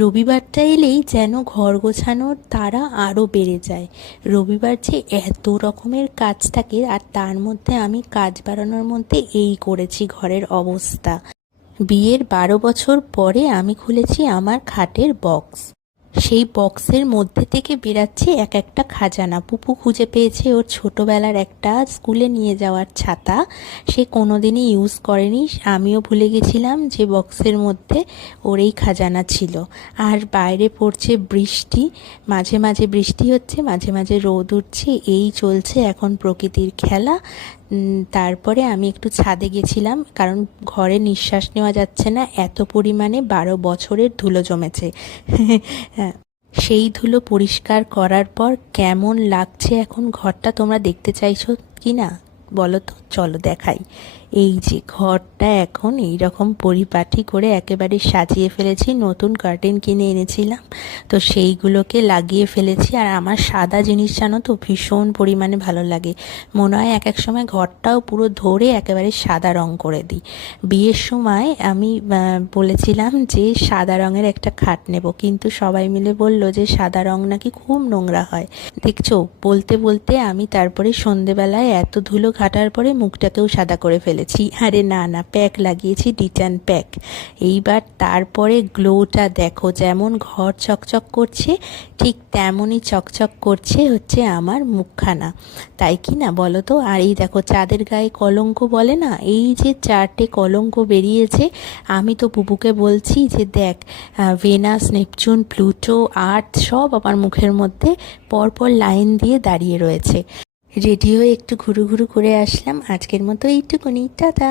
রবিবারটা এলেই যেন ঘর গোছানোর তাড়া আরও বেড়ে যায়। রবিবার যে এত রকমের কাজ থাকে, আর তার মধ্যে আমি কাজ বাড়ানোর মধ্যে এই করেছি ঘরের অবস্থা। বিয়ের 12 বছর পরে আমি খুলেছি আমার খাটের বক্স। সেই বক্সের মধ্যে থেকে বেরাচ্ছে এক একটা খাজানা। পুপু খুঁজে পেয়েছে ওর ছোটোবেলার একটা স্কুলে নিয়ে যাওয়ার ছাতা, সে কোনোদিনই ইউজ করেনি। আমিও ভুলে গেছিলাম যে বক্সের মধ্যে ওর এই খাজানা ছিল। আর বাইরে পড়ছে বৃষ্টি, মাঝে মাঝে বৃষ্টি হচ্ছে, মাঝে মাঝে রোদ উঠছে, এই চলছে এখন প্রকৃতির খেলা। তারপরে আমি একটু ছাদে গেছিলাম, কারণ ঘরে নিঃশ্বাস নেওয়া যাচ্ছে না, এত পরিমাণে 12 বছরের ধুলো জমেছে। সেই ধুলো পরিষ্কার করার পর কেমন লাগছে এখন ঘরটা, তোমরা দেখতে চাইছো কি না বলো তো? চলো দেখাই। এই যে ঘরটা এখন এই রকম পরিপাটি করে একেবারে সাজিয়ে ফেলেছি। নতুন কার্টেন কিনে এনেছিলাম, তো সেইগুলোকে লাগিয়ে ফেলেছি। আর আমার সাদা জিনিস জানো তো ভীষণ পরিমাণে ভালো লাগে। মনে হয় এক এক সময় ঘরটাও পুরো ধরে একেবারে সাদা রং করে দিই। বিয়ের সময় আমি বলেছিলাম যে সাদা রঙের একটা খাট নেব, কিন্তু সবাই মিলে বলল যে সাদা রং নাকি খুব নোংরা হয়। দেখছো, বলতে বলতে আমি তারপরে সন্ধেবেলায় এত ধুলো ঘাটার পরে মুখটাকেও সাদা করে ফেলেছি। আরে না না, প্যাক লাগিয়েছি, ডিটান প্যাক। এইবার তারপরে গ্লোটা দেখো, যেমন ঘর চকচক করছে ঠিক তেমনই চকচক করছে হচ্ছে আমার মুখখানা, তাই কি না বলো তো? আর এই দেখো চাঁদের গায়ে কলঙ্ক বলে না, এই যে 4টে কলঙ্ক বেরিয়েছে। আমি তো বুবুকে বলছি যে দেখ, ভেনাস, নেপচুন, প্লুটো, আর্থ সব আমার মুখের মধ্যে পরপর লাইন দিয়ে দাঁড়িয়ে রয়েছে। রেডি হয়ে একটু ঘুরু ঘুরু করে আসলাম। আজকের মতো এইটুকুনি, টাটা।